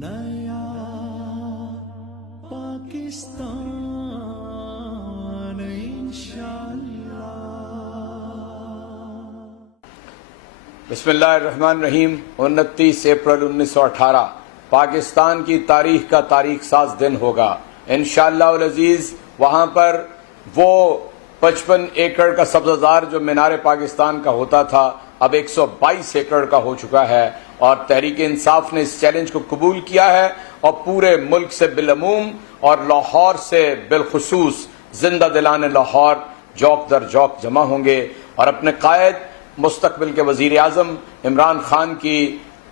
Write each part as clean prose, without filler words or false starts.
نیا پاکستان انشاءاللہ. بسم اللہ الرحمن الرحیم. 29 اپریل 1918 پاکستان کی تاریخ کا تاریخ ساز دن ہوگا انشاءاللہ العزیز. وہاں پر وہ 55 ایکڑ کا سبززار جو مینار پاکستان کا ہوتا تھا اب 122 ایکڑ کا ہو چکا ہے، اور تحریک انصاف نے اس چیلنج کو قبول کیا ہے اور پورے ملک سے بالعموم اور لاہور سے بالخصوص زندہ دلان لاہور جوک در جوک جمع ہوں گے اور اپنے قائد مستقبل کے وزیر اعظم عمران خان کی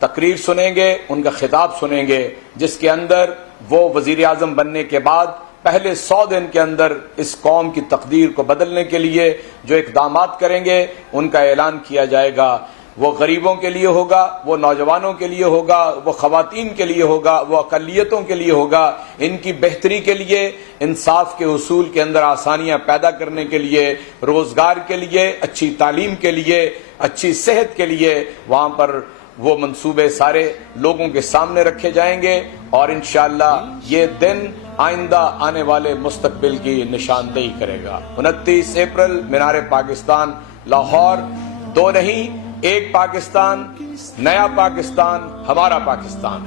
تقریر سنیں گے، ان کا خطاب سنیں گے، جس کے اندر وہ وزیر اعظم بننے کے بعد پہلے 100 دن کے اندر اس قوم کی تقدیر کو بدلنے کے لیے جو اقدامات کریں گے ان کا اعلان کیا جائے گا. وہ غریبوں کے لیے ہوگا، وہ نوجوانوں کے لیے ہوگا، وہ خواتین کے لیے ہوگا، وہ اقلیتوں کے لیے ہوگا. ان کی بہتری کے لیے، انصاف کے حصول کے اندر آسانیاں پیدا کرنے کے لیے، روزگار کے لیے، اچھی تعلیم کے لیے، اچھی صحت کے لیے وہاں پر وہ منصوبے سارے لوگوں کے سامنے رکھے جائیں گے. اور انشاءاللہ یہ دن آئندہ آنے والے مستقبل کی نشاندہی کرے گا. 29 اپریل مینار پاکستان لاہور. 2 نہیں، ایک پاکستان، نیا پاکستان، ہمارا پاکستان.